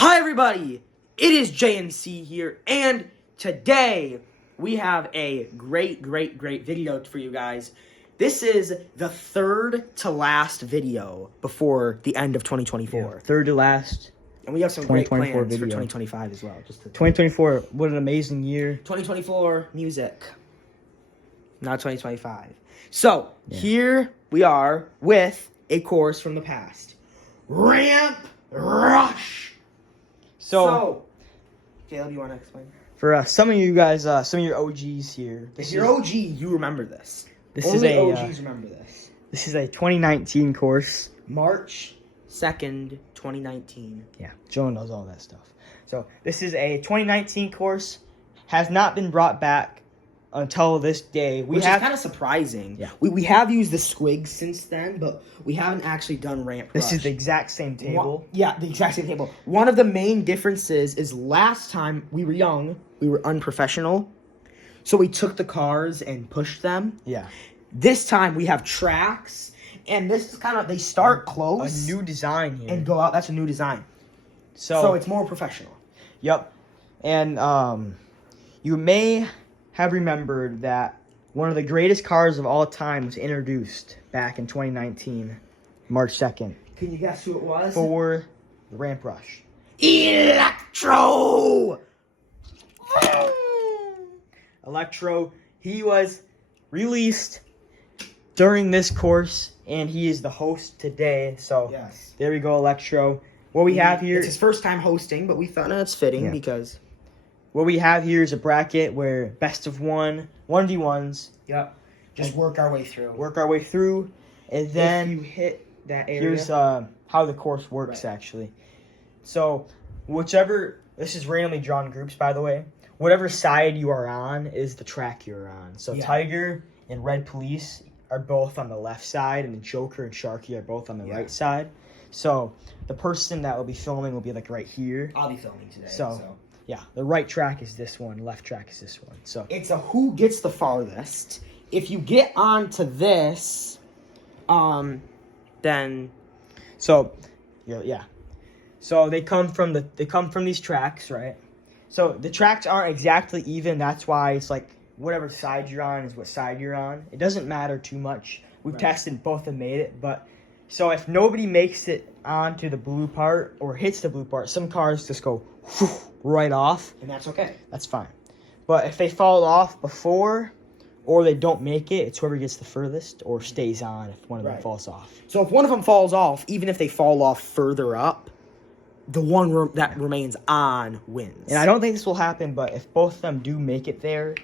Hi everybody, it is JNC here, and today we have a great video for you guys. This is the third to last video before the end of 2024. Yeah, third to last. And we have some great plans video. for 2025 as well. 2024, what an amazing year. 2024 music, not 2025. So, here we are with a course from the past. Ramp Rush. So, Caleb, you want to explain? For some of you guys, some of your OGs here. If you're OG, you remember this. Only OGs remember this. This is a 2019 course. March 2nd, 2019. Yeah, Joe knows all that stuff. So, this is a 2019 course. Has not been brought back until this day. Which is kind of surprising. Yeah. We have used the sguiz since then, but we haven't actually done Ramp Rush. This is the exact same table. The exact same table. One of the main differences is last time we were young, we were unprofessional, so we took the cars and pushed them. Yeah. This time we have tracks, and this is kind of, they start close. A new design here. And go out. That's a new design. So it's more professional. Yep. And you may have remembered that one of the greatest cars of all time was introduced back in 2019, March 2nd. Can you guess who it was? For the Ramp Rush. Electro! Electro, he was released during this course, and he is the host today. So, yes. There we go, Electro. What we have here... It's his first time hosting, but we thought that's fitting because... What we have here is a bracket where best of 1v1s. Yep. Just work our way through. Work our way through, and then if you hit that area. Here's how the course works, actually. So, this is randomly drawn groups, by the way. Whatever side you are on is the track you're on. So, Tiger and Red Police are both on the left side, and the Joker and Sharky are both on the right side. So, the person that will be filming will be like right here. I'll be filming today. So. Yeah, the right track is this one, left track is this one. So it's a who gets the farthest. If you get onto this, then So they come from these tracks, right? So the tracks aren't exactly even, that's why it's like whatever side you're on is what side you're on. It doesn't matter too much. We've tested both and made it, but so if nobody makes it onto the blue part or hits the blue part, some cars just go right off. And that's okay. That's fine. But if they fall off before or they don't make it, it's whoever gets the furthest or stays on if one of them falls off. So if one of them falls off, even if they fall off further up, the one that remains on wins. And I don't think this will happen, but if both of them do make it there,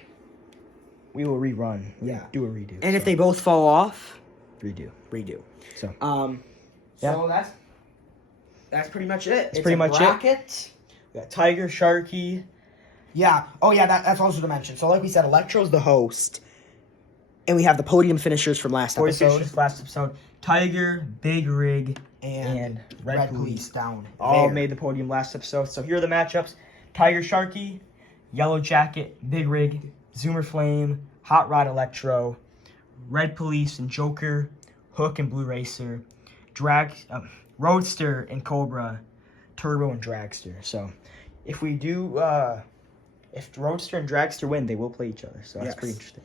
we will rerun. Do a redo. And if they both fall off, redo. So so that's pretty much it. It's pretty much it. We got Tiger, Sharky. Yeah. Oh, yeah, that's also to mention. So, like we said, Electro's the host. And we have the podium finishers from last episode. Tiger, Big Rig, and Red Police down all made the podium last episode. So, here are the matchups. Tiger, Sharky, Yellow Jacket, Big Rig, Zoomer Flame, Hot Rod Electro, Red Police and Joker, Hook and Blue Racer, Roadster and Cobra, Turbo and Dragster. So, if we do, if Roadster and Dragster win, they will play each other. So, that's pretty interesting.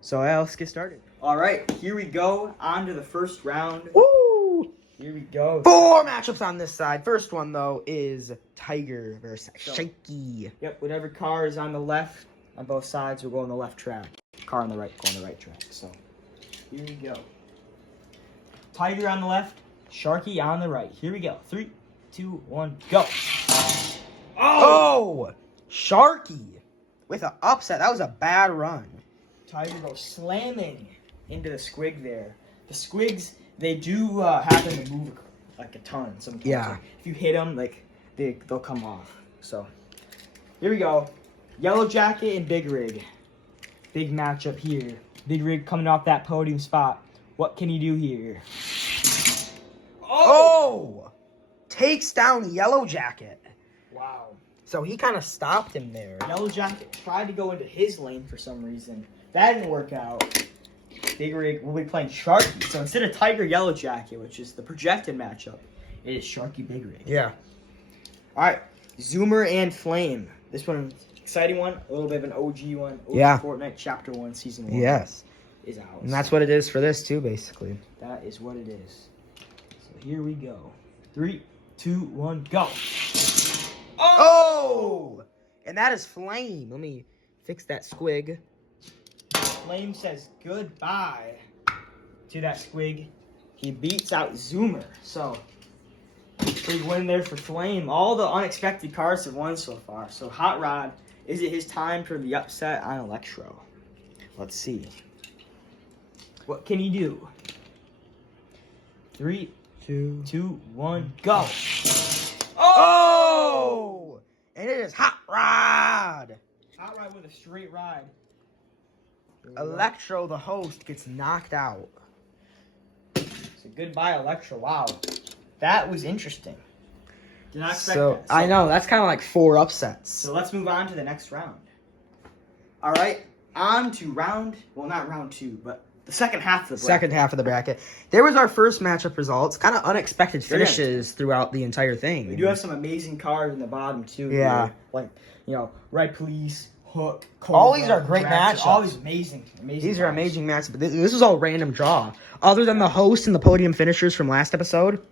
So, let's get started. All right, here we go. On to the first round. Woo! Here we go. 4 matchups on this side. First one, though, is Tiger versus Shaky. Yep, whatever car is on the left, on both sides, will go on the left track. Car on the right, go on the right track. So, here we go. Tiger on the left, Sharky on the right. Here we go. 3, 2, 1, go. Oh! Sharky with an upset. That was a bad run. Tiger goes slamming into the squig there. The squigs, they do happen to move like a ton sometimes. Yeah. Like, if you hit them, like they'll come off. So here we go. Yellow Jacket and Big Rig. Big matchup here. Big Rig coming off that podium spot. What can he do here? Oh! Takes down Yellow Jacket. Wow. So he kind of stopped him there. Yellow Jacket tried to go into his lane for some reason. That didn't work out. Big Rig will be playing Sharky. So instead of Tiger Yellow Jacket, which is the projected matchup, it is Sharky Big Rig. Yeah. All right, Zoomer and Flame. This one, exciting one. A little bit of an OG one. OG Yeah. Fortnite Chapter 1, Season 1. Yes. Is out. And that's what it is for this, too, basically. That is what it is. So here we go. 3, 2, 1, go. Oh! And that is Flame. Let me fix that squig. Flame says goodbye to that squig. He beats out Zoomer. So, big win there for Flame. All the unexpected cards have won so far. So, Hot Rod, is it his time for the upset on Electro? Let's see. What can he do? 3, 2, 1, go. Oh! And it is Hot Rod. Hot Rod with a straight ride. Electro, the host, gets knocked out. So goodbye, Electro. Wow. That was interesting. Did not expect So, that. I know, that's kind of like 4 upsets. So let's move on to the next round. All right, on to not round 2, but the second half of the bracket. Second half of the bracket. There was our first matchup results. Kind of unexpected Very finishes throughout the entire thing. We do have some amazing cards in the bottom, too. Yeah. Here. Like, Red Police, Hook, All these are great Drax, matchups. All these amazing These are cards. amazing matches, but this was all random draw. Other than the host and the podium finishers from last episode,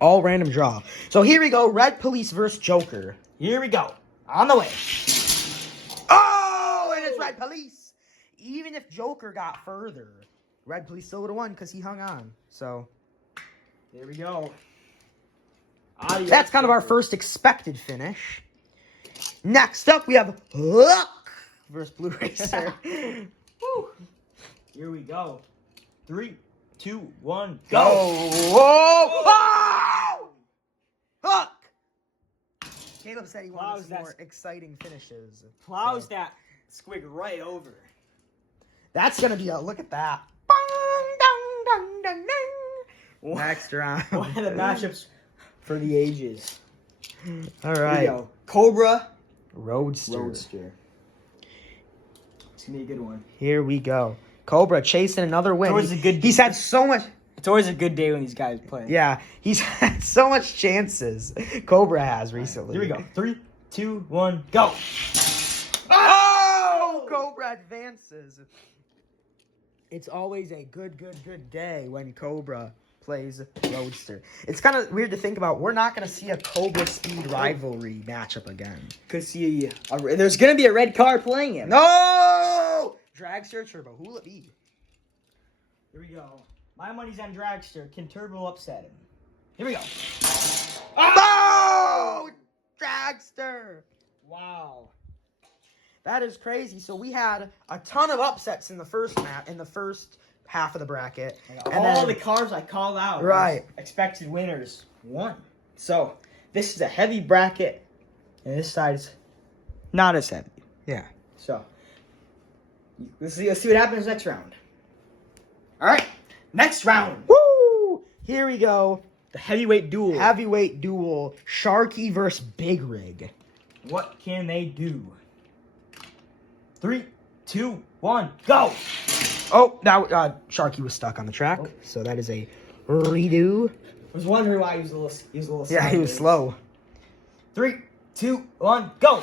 all random draw. So here we go, Red Police versus Joker. Here we go. On the way. Oh, and it's Red Police. Even if Joker got further, Red Police still would have won because he hung on. So There we go. Adios, that's kind of our Joker. first expected finish. Next up, we have Hook versus Blue Racer. Woo. Here we go. 3, 2, 1, Go! go. Whoa! Hook! Caleb said he wanted Plows some that- more exciting finishes. Plows So, that squig right over. that's gonna be a look at that. Bong, dong, dong, dong, dong. Next round. One of the matchups for the ages. All Here we right. go. Cobra, Roadster. Roadster. It's gonna be a good one. Here we go. Cobra chasing another win. Always a good- He's had so much. It's always a good day when these guys play. Yeah, he's had so much chances. Cobra has recently. Here we go. 3, 2, 1, go. Oh! Cobra advances. It's always a good day when Cobra plays Roadster. It's kind of weird to think about. We're not going to see a Cobra Speed rivalry matchup again. Could see there's gonna be a red car playing him. No! Dragster Turbo. Who will it be? Here we go. My money's on Dragster. Can Turbo upset him? Here we go. Oh! Dragster. Wow. That is crazy. So we had a ton of upsets in the first half of the bracket. And all the cars I called out, Right. expected winners, won. So this is a heavy bracket, and this side's not as heavy. Yeah. So let's see what happens next round. All right, next round, Woo! Here we go. the heavyweight duel. Heavyweight duel. Sharky versus Big Rig. What can they do? 3, 2, 1, go! Oh, now Sharky was stuck on the track, Oh. so that is a redo. I was wondering why he was a little. Yeah, he was sideways. slow. 3, 2, 1, go!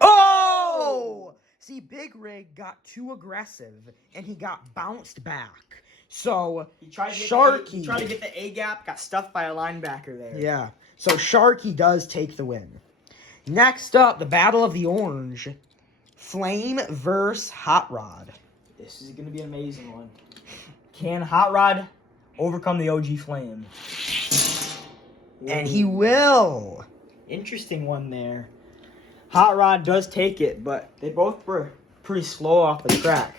Oh! See, Big Rig got too aggressive, and he got bounced back. So, He tried to get Sharky. he tried to get the A gap, got stuffed by a linebacker there. yeah. So, Sharky does take the win. Next up, the Battle of the Orange. Flame versus Hot Rod. This is gonna be an amazing one. Can Hot Rod overcome the OG Flame? And he will. Interesting one there. Hot Rod does take it, but they both were pretty slow off the track.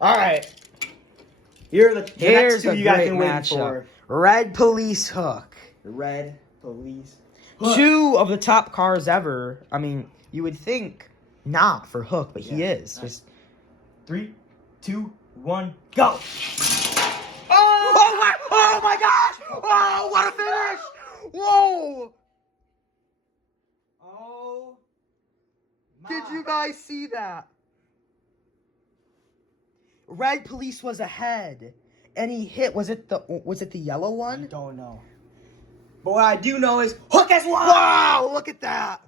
All right. Here are the next Here's two a you guys great can wait matchup. for. Red Police Hook. The Red Police. 2 of the top cars ever. I mean, you would think not for Hook, but he Yeah, is. nice. Just 3, 2, 1, go! Oh my gosh! Oh, what a finish! Whoa! Oh. Did you guys see that? Red Police was ahead, and he hit. Was it the yellow I one? don't know. But what I do know is Hook has won. Wow, look at that.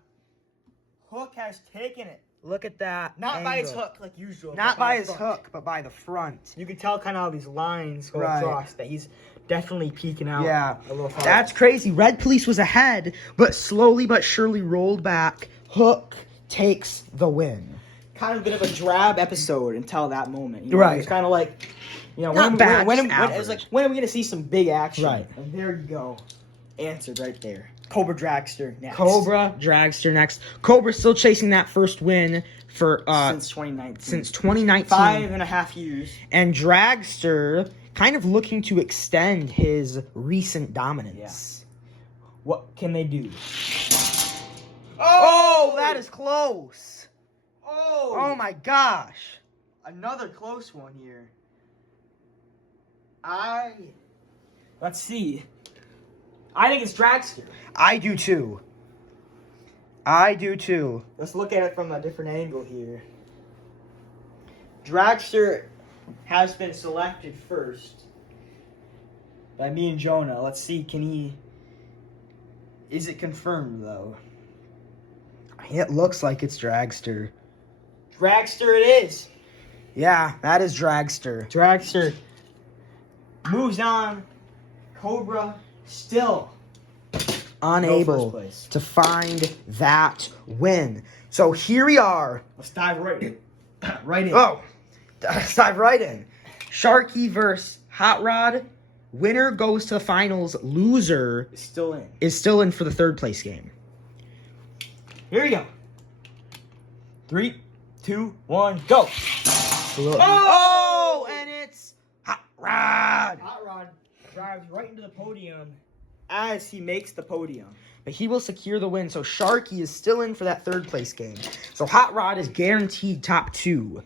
Hook has taken it. Look at that. Not by his angle. hook like usual. Not but by the his front. hook, but by the front. You can tell kind of how these lines go Right. across that he's definitely peeking out. Yeah, a little farther. that's crazy. Red Police was ahead, but slowly but surely rolled back. Hook takes the win. kind of a bit of a drab episode until that moment. You know? Right. It's kind of like, you know, Not bad, when just it's like, average. when are we going to see some big action? Right. And there you go. Answered right there. Cobra Dragster next. Cobra Dragster next. Cobra still chasing that first win for Since 2019. since 2019. 5.5 years. And Dragster kind of looking to extend his recent dominance. What can they do? Oh, that is close. Oh! Oh my gosh. Another close one here. Let's see. I think it's Dragster. I do too. I do too. Let's look at it from a different angle here. Dragster has been selected first by me and Jonah. Let's see, is it confirmed though? It looks like it's Dragster. Dragster it is. Yeah, that is Dragster. Dragster moves on. Cobra still Unable no first place. to find that win. So here we are. Let's dive right in. Right in. Oh, let's dive right in. Sharky versus Hot Rod. Winner goes to the finals. Loser It's still in. is still in for the third place game. Here we go. 3, 2, 1, go. Oh, and it's Hot Rod. Hot Rod drives right into the podium as he makes the podium. But he will secure the win. So Sharky is still in for that third place game. So Hot Rod is guaranteed top 2.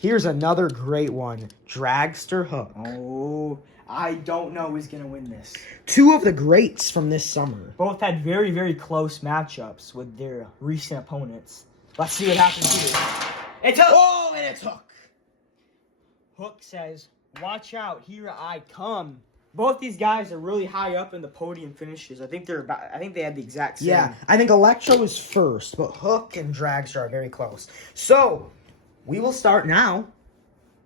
Here's another great one. Dragster Hook. Oh, I don't know who's going to win this. 2 of the greats from this summer. Both had very, very close matchups with their recent opponents. Let's see what happens here. It's Hook! Oh, and it's Hook. Hook says, watch out, here I come. Both these guys are really high up in the podium finishes. I think they had the exact same. Yeah, I think Electro is first, but Hook and Dragster are very close. So, we will start now.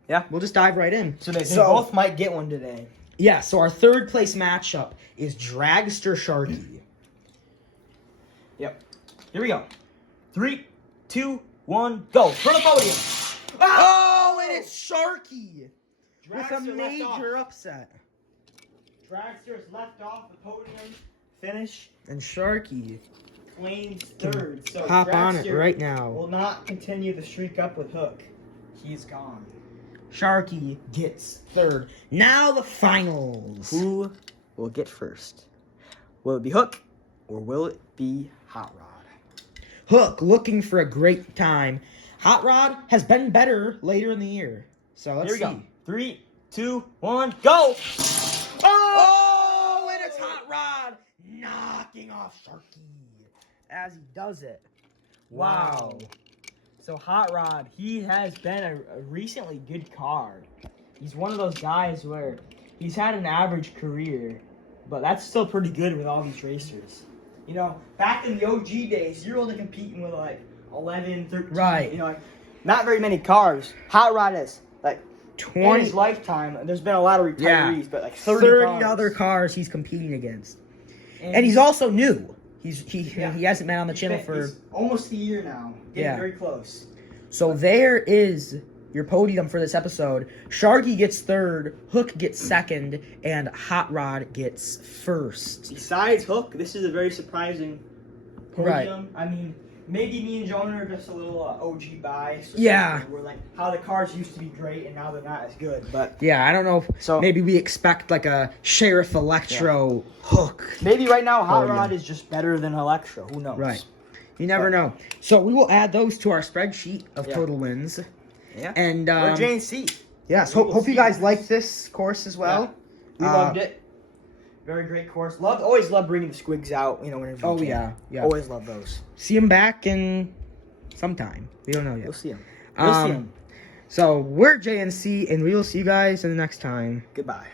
Yeah. We'll just dive right in. So they both might get one today. Yeah, so our third place matchup is Dragster Sharky. Yep. Here we go. 3, 2, 1, go. For the podium. Oh, and it's Sharky with a Dragster left off. major upset. Dragster is left off the podium. Finish. And Sharky Claims third. So hop on it Dragster right now. will not continue the streak up with Hook. He's gone. Sharky gets third. Now the finals. Who will get first? Will it be Hook or will it be Hot Rod? Hook looking for a great time. Hot Rod has been better later in the year. So let's Here we see. go. 3, 2, 1, go! Oh, and it's Hot Rod knocking off Sharky as he does it. Wow. So Hot Rod, he has been a recently good card. He's one of those guys where he's had an average career, but that's still pretty good with all these racers. You know, back in the OG days, you're only competing with like 11, 13. Right. You know, like, not very many cars. Hot Rod is like 20 in his lifetime. There's been a lot of retirees, Yeah. but like 30 cars. other cars he's competing against. And he's also new. He hasn't been on the channel for... He's almost a year now. Getting Yeah. very close. So there is your podium for this episode. Sharky gets third, Hook gets second, and Hot Rod gets first. Besides Hook, this is a very surprising Right. podium. I mean, maybe me and Jonah are just a little OG biased. or Yeah. something. We're like, how the cars used to be great and now they're not as good. But Yeah, I don't know if So- maybe we expect like a Sheriff Electro Hook. maybe right now Hot Podium. Rod is just better than Electro. Who knows? Right. You never know. So we will add those to our spreadsheet of Yeah. total wins. Yeah. And We're JNC. yes, we will hope you see. guys liked this course as well. We loved it. Very great course. Always love bringing the squigs out. You know, whenever Oh we can. yeah, yeah. Always love those. See him back in sometime. We don't know yet. We'll see him. We'll see him. So we're JNC, and we will see you guys in the next time. Goodbye.